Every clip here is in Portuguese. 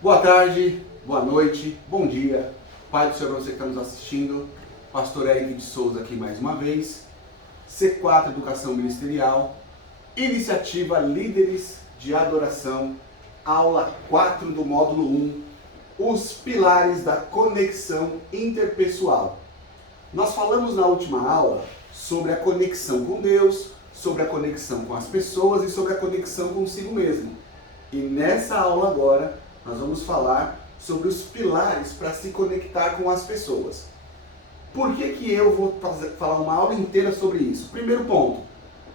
Boa tarde, boa noite, bom dia. Pai do Senhor, para você que está nos assistindo. Pastor Eric de Souza aqui mais uma vez. C4 Educação Ministerial. Iniciativa Líderes de Adoração. Aula 4 do módulo 1. Os pilares da conexão interpessoal. Nós falamos na última aula sobre a conexão com Deus, sobre a conexão com as pessoas e sobre a conexão consigo mesmo. E nessa aula agora, nós vamos falar sobre os pilares para se conectar com as pessoas. Por que eu vou falar uma aula inteira sobre isso? Primeiro ponto,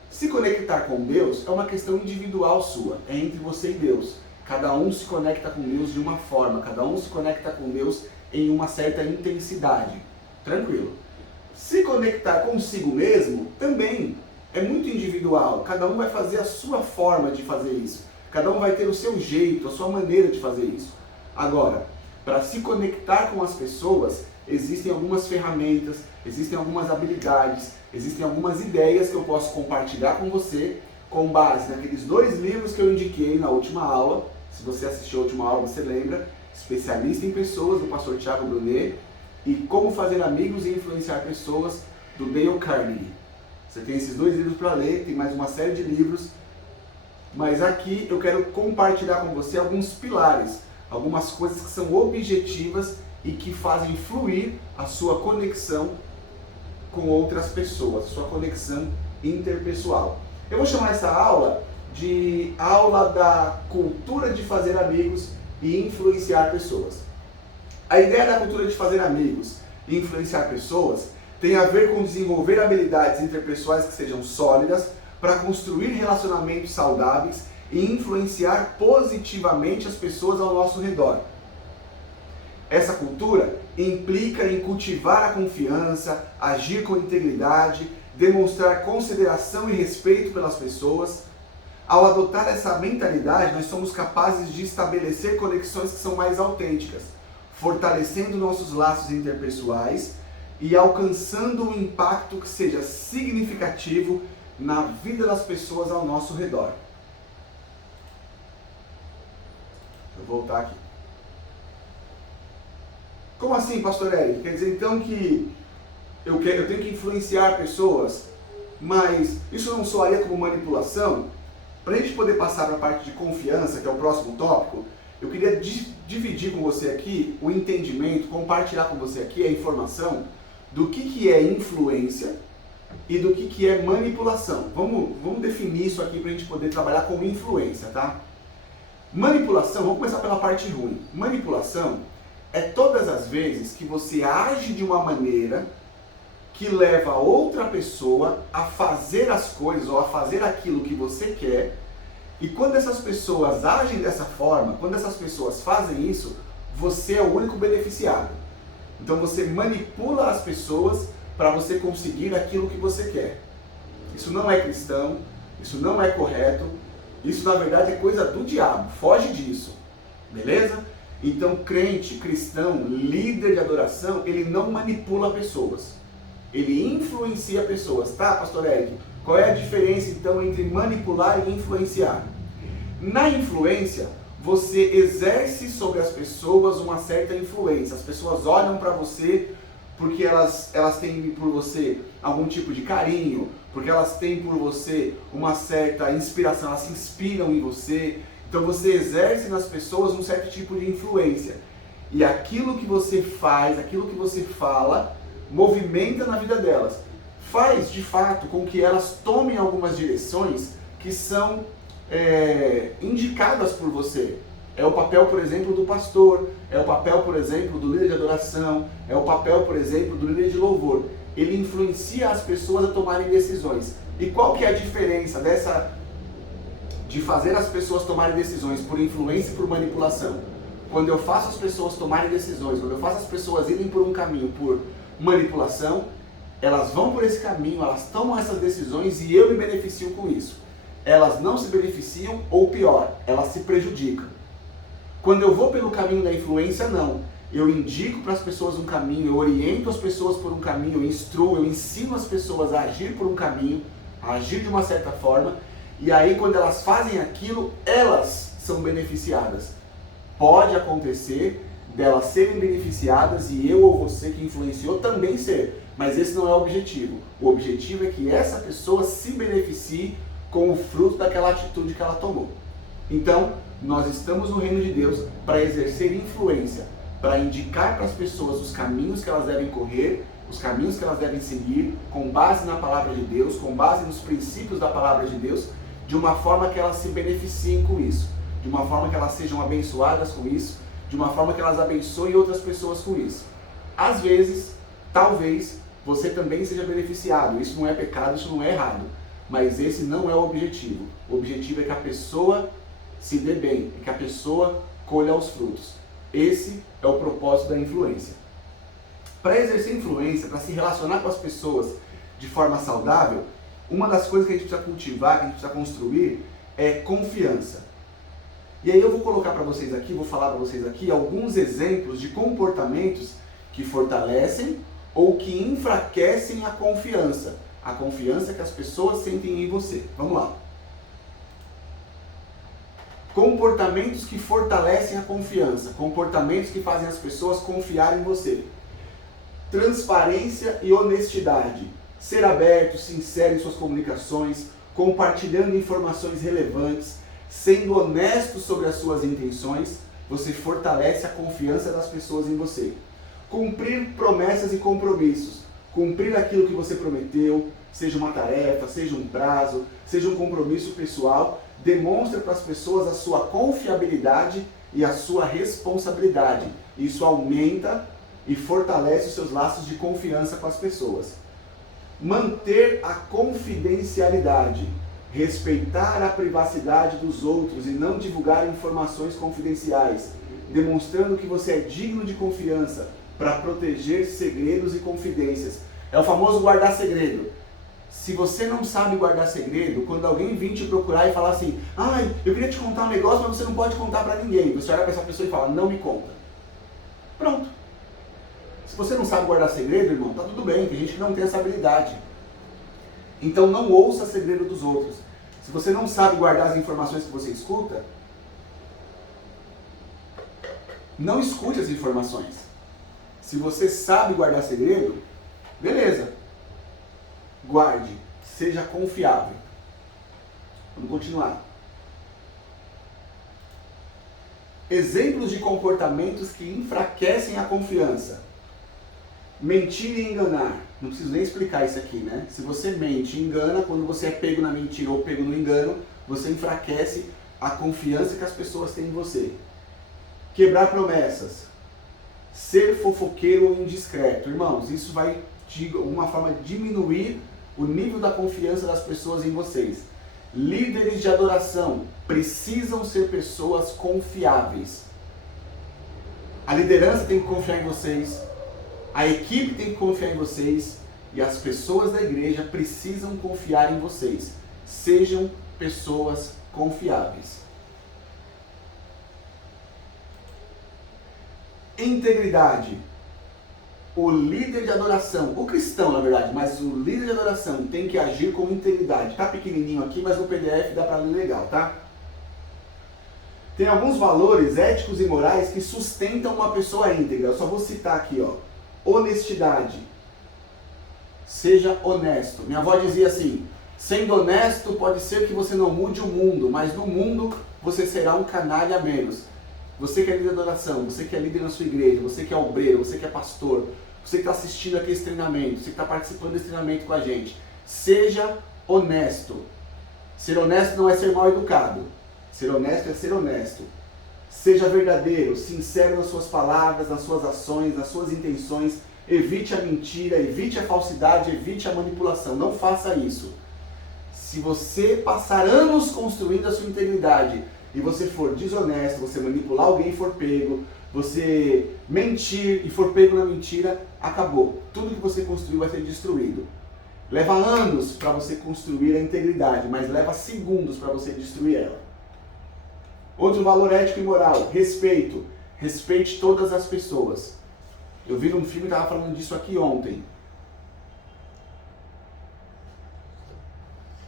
se conectar com Deus é uma questão individual sua, é entre você e Deus. Cada um se conecta com Deus de uma forma, cada um se conecta com Deus em uma certa intensidade. Tranquilo. Se conectar consigo mesmo também é muito individual, cada um vai fazer a sua forma de fazer isso. Cada um vai ter o seu jeito, a sua maneira de fazer isso. Agora, para se conectar com as pessoas, existem algumas ferramentas, existem algumas habilidades, existem algumas ideias que eu posso compartilhar com você, com base naqueles 2 livros que eu indiquei na última aula. Se você assistiu a última aula, você lembra. Especialista em Pessoas, do pastor Thiago Brunet, e Como Fazer Amigos e Influenciar Pessoas, do Dale Carnegie. Você tem esses 2 livros para ler, tem mais uma série de livros. Mas aqui eu quero compartilhar com você alguns pilares, algumas coisas que são objetivas e que fazem fluir a sua conexão com outras pessoas, sua conexão interpessoal. Eu vou chamar essa aula de aula da cultura de fazer amigos e influenciar pessoas. A ideia da cultura de fazer amigos e influenciar pessoas tem a ver com desenvolver habilidades interpessoais que sejam sólidas, para construir relacionamentos saudáveis e influenciar positivamente as pessoas ao nosso redor. Essa cultura implica em cultivar a confiança, agir com integridade, demonstrar consideração e respeito pelas pessoas. Ao adotar essa mentalidade, nós somos capazes de estabelecer conexões que são mais autênticas, fortalecendo nossos laços interpessoais e alcançando um impacto que seja significativo na vida das pessoas ao nosso redor. Deixa eu voltar aqui. Como assim, pastor Eric? Quer dizer então que eu tenho que influenciar pessoas, mas isso não soaria como manipulação? Para a gente poder passar para a parte de confiança, que é o próximo tópico, eu queria dividir com você aqui o entendimento, compartilhar com você aqui a informação do que é influência e do que é manipulação. Vamos definir isso aqui para a gente poder trabalhar com influência, tá? Manipulação, vamos começar pela parte ruim. Manipulação é todas as vezes que você age de uma maneira que leva outra pessoa a fazer as coisas ou a fazer aquilo que você quer, e quando essas pessoas agem dessa forma, quando essas pessoas fazem isso, você é o único beneficiado. Então você manipula as pessoas para você conseguir aquilo que você quer. Isso não é cristão, isso não é correto, isso na verdade é coisa do diabo, foge disso, beleza? Então crente, cristão, líder de adoração, ele não manipula pessoas, ele influencia pessoas, tá, pastor Eric? Qual é a diferença então entre manipular e influenciar? Na influência, você exerce sobre as pessoas uma certa influência, as pessoas olham para você porque elas têm por você algum tipo de carinho, porque elas têm por você uma certa inspiração, elas se inspiram em você. Então você exerce nas pessoas um certo tipo de influência. E aquilo que você faz, aquilo que você fala, movimenta na vida delas. Faz, de fato, com que elas tomem algumas direções que são indicadas por você. É o papel, por exemplo, do pastor, é o papel, por exemplo, do líder de adoração, é o papel, por exemplo, do líder de louvor. Ele influencia as pessoas a tomarem decisões. E qual que é a diferença de fazer as pessoas tomarem decisões por influência e por manipulação? Quando eu faço as pessoas tomarem decisões, quando eu faço as pessoas irem por um caminho por manipulação, elas vão por esse caminho, elas tomam essas decisões e eu me beneficio com isso. Elas não se beneficiam, ou pior, elas se prejudicam. Quando eu vou pelo caminho da influência, não. Eu indico para as pessoas um caminho, eu oriento as pessoas por um caminho, eu instruo, eu ensino as pessoas a agir por um caminho, a agir de uma certa forma, e aí quando elas fazem aquilo, elas são beneficiadas. Pode acontecer delas serem beneficiadas e eu ou você que influenciou também ser, mas esse não é o objetivo. O objetivo é que essa pessoa se beneficie com o fruto daquela atitude que ela tomou. Então, nós estamos no reino de Deus para exercer influência, para indicar para as pessoas os caminhos que elas devem correr, os caminhos que elas devem seguir, com base na palavra de Deus, com base nos princípios da palavra de Deus, de uma forma que elas se beneficiem com isso, de uma forma que elas sejam abençoadas com isso, de uma forma que elas abençoem outras pessoas com isso. Às vezes, talvez, você também seja beneficiado. Isso não é pecado, isso não é errado. Mas esse não é o objetivo. O objetivo é que a pessoa se dê bem, que a pessoa colha os frutos. Esse é o propósito da influência. Para exercer influência, para se relacionar com as pessoas de forma saudável, uma das coisas que a gente precisa cultivar, que a gente precisa construir, é confiança. E aí eu vou colocar para vocês aqui, vou falar para vocês aqui alguns exemplos de comportamentos que fortalecem ou que enfraquecem a confiança que as pessoas sentem em você. Vamos lá. Comportamentos que fortalecem a confiança, comportamentos que fazem as pessoas confiarem em você. Transparência e honestidade. Ser aberto, sincero em suas comunicações, compartilhando informações relevantes, sendo honesto sobre as suas intenções, você fortalece a confiança das pessoas em você. Cumprir promessas e compromissos. Cumprir aquilo que você prometeu, seja uma tarefa, seja um prazo, seja um compromisso pessoal, demonstra para as pessoas a sua confiabilidade e a sua responsabilidade. Isso aumenta e fortalece os seus laços de confiança com as pessoas. Manter a confidencialidade. Respeitar a privacidade dos outros e não divulgar informações confidenciais, demonstrando que você é digno de confiança para proteger segredos e confidências. É o famoso guardar segredo. Se você não sabe guardar segredo, quando alguém vir te procurar e falar assim, eu queria te contar um negócio, mas você não pode contar para ninguém. Você olha para essa pessoa e fala, não me conta. Pronto. Se você não sabe guardar segredo, irmão, tá tudo bem, tem gente que não tem essa habilidade. Então não ouça segredo dos outros. Se você não sabe guardar as informações que você escuta, não escute as informações. Se você sabe guardar segredo, beleza. Guarde, seja confiável. Vamos continuar. Exemplos de comportamentos que enfraquecem a confiança. Mentir e enganar. Não preciso nem explicar isso aqui, né? Se você mente e engana, quando você é pego na mentira ou pego no engano, você enfraquece a confiança que as pessoas têm em você. Quebrar promessas. Ser fofoqueiro ou indiscreto. Irmãos, isso vai de alguma forma diminuir o nível da confiança das pessoas em vocês. Líderes de adoração precisam ser pessoas confiáveis. A liderança tem que confiar em vocês. A equipe tem que confiar em vocês e as pessoas da igreja precisam confiar em vocês. Sejam pessoas confiáveis. Integridade. O líder de adoração, o cristão na verdade, mas o líder de adoração tem que agir com integridade. Tá pequenininho aqui, mas no PDF dá para ler legal, tá? Tem alguns valores éticos e morais que sustentam uma pessoa íntegra. Eu só vou citar aqui, ó. Honestidade. Seja honesto. Minha avó dizia assim, sendo honesto pode ser que você não mude o mundo, mas no mundo você será um canalha a menos. Você que é líder de adoração, você que é líder na sua igreja, você que é obreiro, você que é pastor, você que está assistindo aqui esse treinamento, você que está participando desse treinamento com a gente, seja honesto. Ser honesto não é ser mal educado. Ser honesto é ser honesto. Seja verdadeiro, sincero nas suas palavras, nas suas ações, nas suas intenções. Evite a mentira, evite a falsidade, evite a manipulação. Não faça isso. Se você passar anos construindo a sua integridade e você for desonesto, você manipular alguém e for pego, você mentir e for pego na mentira, acabou. Tudo que você construiu vai ser destruído. Leva anos para você construir a integridade, mas leva segundos para você destruir ela. Outro valor ético e moral, respeito. Respeite todas as pessoas. Eu vi num filme que estava falando disso aqui ontem.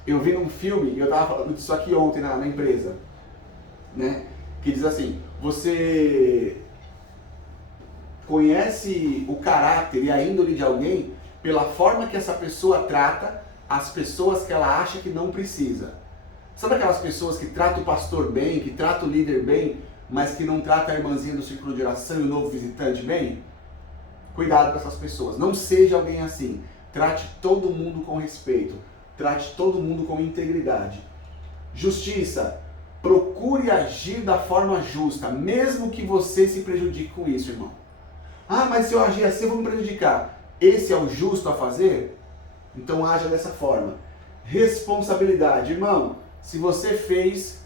Eu estava falando disso aqui ontem na empresa, né? Que diz assim, Você conhece o caráter e a índole de alguém pela forma que essa pessoa trata as pessoas que ela acha que não precisa. Sabe aquelas pessoas que tratam o pastor bem, que tratam o líder bem, mas que não tratam a irmãzinha do círculo de oração e o novo visitante bem? Cuidado com essas pessoas. Não seja alguém assim. Trate todo mundo com respeito. Trate todo mundo com integridade. Justiça. Procure agir da forma justa, mesmo que você se prejudique com isso, irmão. Ah, mas se eu agir assim eu vou me prejudicar. Esse é o justo a fazer? Então haja dessa forma. Responsabilidade. Irmão, se você fez,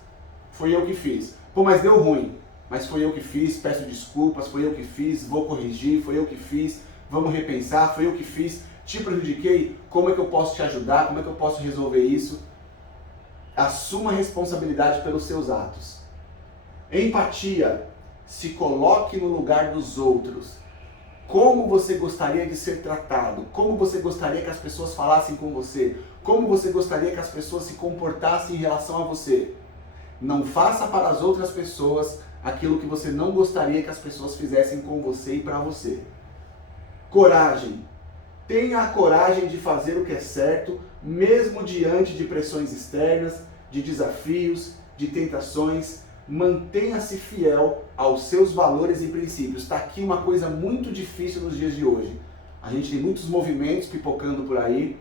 foi eu que fiz. Pô, mas deu ruim. Mas foi eu que fiz, peço desculpas, foi eu que fiz, vou corrigir, foi eu que fiz, vamos repensar, foi eu que fiz, te prejudiquei, como é que eu posso te ajudar, como é que eu posso resolver isso? Assuma a responsabilidade pelos seus atos. Empatia. Se coloque no lugar dos outros. Como você gostaria de ser tratado? Como você gostaria que as pessoas falassem com você? Como você gostaria que as pessoas se comportassem em relação a você? Não faça para as outras pessoas aquilo que você não gostaria que as pessoas fizessem com você e para você. Coragem. Tenha a coragem de fazer o que é certo, mesmo diante de pressões externas, de desafios, de tentações. Mantenha-se fiel aos seus valores e princípios. Está aqui uma coisa muito difícil nos dias de hoje. A gente tem muitos movimentos pipocando por aí.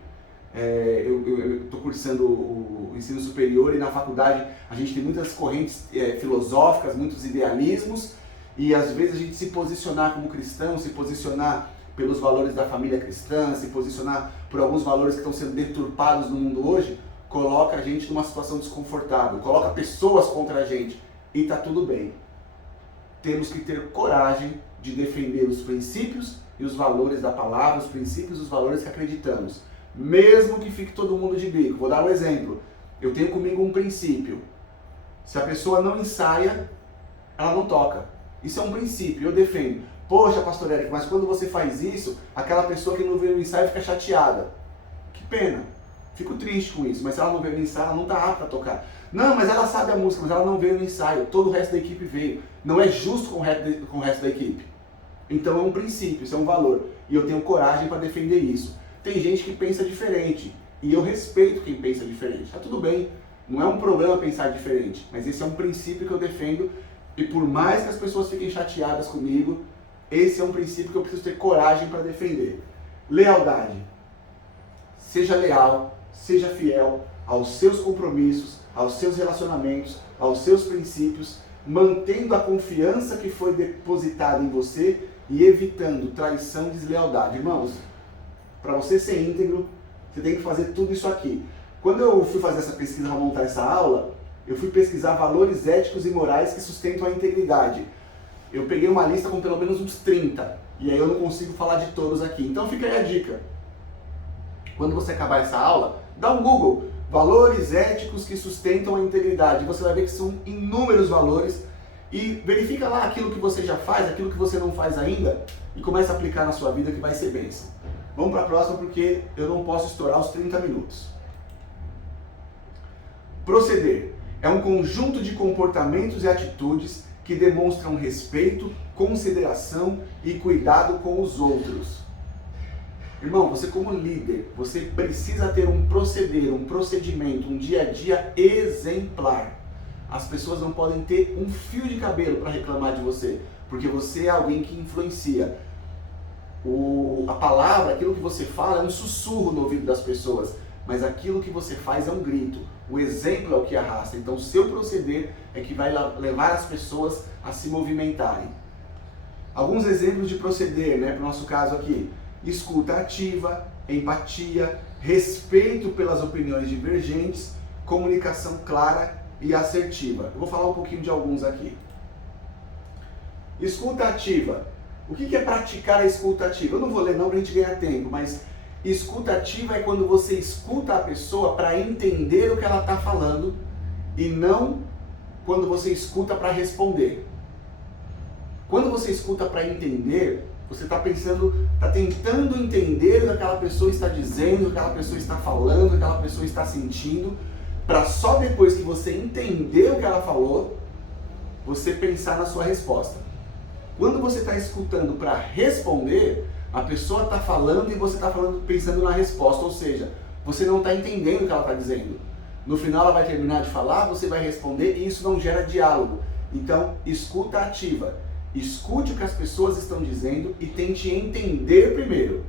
Eu estou cursando o ensino superior e na faculdade a gente tem muitas correntes filosóficas, muitos idealismos, e às vezes a gente se posicionar como cristão, se posicionar pelos valores da família cristã, se posicionar por alguns valores que estão sendo deturpados no mundo hoje, coloca a gente numa situação desconfortável, coloca pessoas contra a gente, e está tudo bem. Temos que ter coragem de defender os princípios e os valores da palavra, os princípios e os valores que acreditamos. Mesmo que fique todo mundo de bico. Vou dar um exemplo. Eu tenho comigo um princípio. Se a pessoa não ensaia, ela não toca. Isso é um princípio, eu defendo. Poxa, pastor Érico, mas quando você faz isso, aquela pessoa que não veio no ensaio fica chateada. Que pena. Fico triste com isso, mas se ela não veio no ensaio, ela não está apta a tocar. Não, mas ela sabe a música, mas ela não veio no ensaio. Todo o resto da equipe veio. Não é justo com o resto da equipe. Então é um princípio, isso é um valor. E eu tenho coragem para defender isso. Tem gente que pensa diferente. E eu respeito quem pensa diferente. Está tudo bem. Não é um problema pensar diferente. Mas esse é um princípio que eu defendo. E por mais que as pessoas fiquem chateadas comigo, esse é um princípio que eu preciso ter coragem para defender. Lealdade. Seja leal, seja fiel aos seus compromissos, aos seus relacionamentos, aos seus princípios, mantendo a confiança que foi depositada em você e evitando traição e deslealdade. Irmãos, para você ser íntegro, você tem que fazer tudo isso aqui. Quando eu fui fazer essa pesquisa para montar essa aula, eu fui pesquisar valores éticos e morais que sustentam a integridade. Eu peguei uma lista com pelo menos uns 30, e aí eu não consigo falar de todos aqui. Então fica aí a dica. Quando você acabar essa aula, dá um Google, valores éticos que sustentam a integridade. Você vai ver que são inúmeros valores e verifica lá aquilo que você já faz, aquilo que você não faz ainda e começa a aplicar na sua vida que vai ser bênção. Vamos para a próxima porque eu não posso estourar os 30 minutos. Proceder é um conjunto de comportamentos e atitudes que demonstram respeito, consideração e cuidado com os outros. Irmão, você como líder, você precisa ter um proceder, um procedimento, um dia a dia exemplar. As pessoas não podem ter um fio de cabelo para reclamar de você, porque você é alguém que influencia. A palavra, aquilo que você fala é um sussurro no ouvido das pessoas, mas aquilo que você faz é um grito. O exemplo é o que arrasta. Então o seu proceder é que vai levar as pessoas a se movimentarem. Alguns exemplos de proceder, para o nosso caso aqui. Escuta ativa, empatia, respeito pelas opiniões divergentes, comunicação clara e assertiva. Eu vou falar um pouquinho de alguns aqui. Escuta ativa. O que é praticar a escuta ativa? Eu não vou ler não para a gente ganhar tempo, mas escuta ativa é quando você escuta a pessoa para entender o que ela está falando e não quando você escuta para responder. Quando você escuta para entender, você está tentando entender o que aquela pessoa está dizendo, o que aquela pessoa está falando, o que aquela pessoa está sentindo, para só depois que você entender o que ela falou, você pensar na sua resposta. Quando você está escutando para responder, a pessoa está falando e você está pensando na resposta, ou seja, você não está entendendo o que ela está dizendo. No final ela vai terminar de falar, você vai responder e isso não gera diálogo. Então, escuta ativa. Escute o que as pessoas estão dizendo e tente entender primeiro.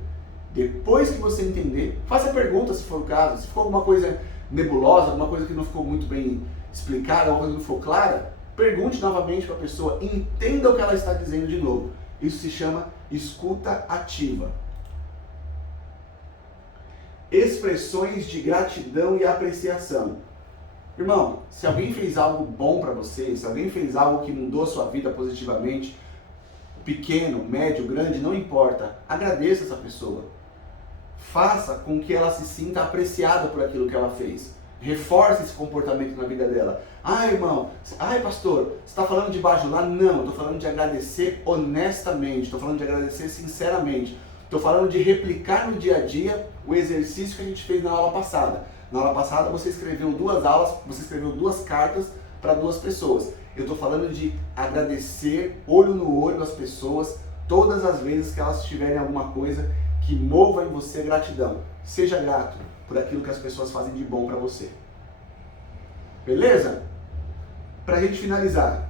Depois que você entender, faça perguntas se for o caso. Se for alguma coisa nebulosa, alguma coisa que não ficou muito bem explicada, alguma coisa que não ficou clara, pergunte novamente para a pessoa, entenda o que ela está dizendo de novo. Isso se chama escuta ativa. Expressões de gratidão e apreciação. Irmão, se alguém fez algo bom para você, se alguém fez algo que mudou a sua vida positivamente, pequeno, médio, grande, não importa, agradeça essa pessoa. Faça com que ela se sinta apreciada por aquilo que ela fez. Reforce esse comportamento na vida dela. Irmão, pastor, você está falando de bajular? Não, eu estou falando de agradecer honestamente, estou falando de agradecer sinceramente. Estou falando de replicar no dia a dia o exercício que a gente fez na aula passada. Na aula passada você escreveu duas cartas para duas pessoas. Eu estou falando de agradecer olho no olho as pessoas todas as vezes que elas tiverem alguma coisa que mova em você gratidão. Seja grato por aquilo que as pessoas fazem de bom para você. Beleza? Para a gente finalizar.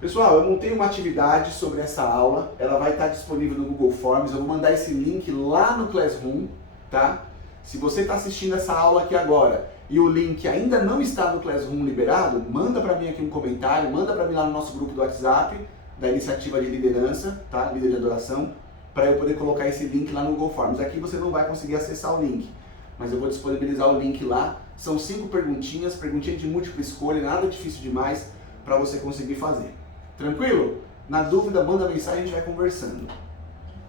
Pessoal, eu montei uma atividade sobre essa aula. Ela vai estar disponível no Google Forms. Eu vou mandar esse link lá no Classroom, tá? Se você está assistindo essa aula aqui agora e o link ainda não está no Classroom liberado, manda para mim aqui um comentário, manda para mim lá no nosso grupo do WhatsApp, da iniciativa de liderança, tá? Líder de adoração, para eu poder colocar esse link lá no Google Forms. Aqui você não vai conseguir acessar o link, mas eu vou disponibilizar o link lá. São 5 perguntinhas de múltipla escolha, nada difícil demais para você conseguir fazer. Tranquilo? Na dúvida, manda mensagem e a gente vai conversando.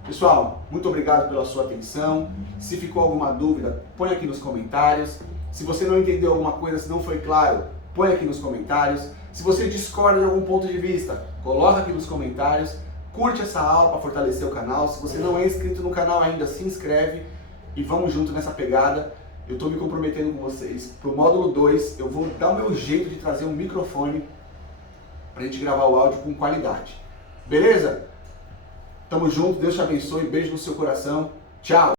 Pessoal, muito obrigado pela sua atenção. Se ficou alguma dúvida, põe aqui nos comentários. Se você não entendeu alguma coisa, se não foi claro, põe aqui nos comentários. Se você discorda de algum ponto de vista, coloca aqui nos comentários. Curte essa aula para fortalecer o canal. Se você não é inscrito no canal ainda, se inscreve e vamos junto nessa pegada. Eu estou me comprometendo com vocês. Para o módulo 2, eu vou dar o meu jeito de trazer um microfone para a gente gravar o áudio com qualidade. Beleza? Tamo junto, Deus te abençoe, beijo no seu coração. Tchau!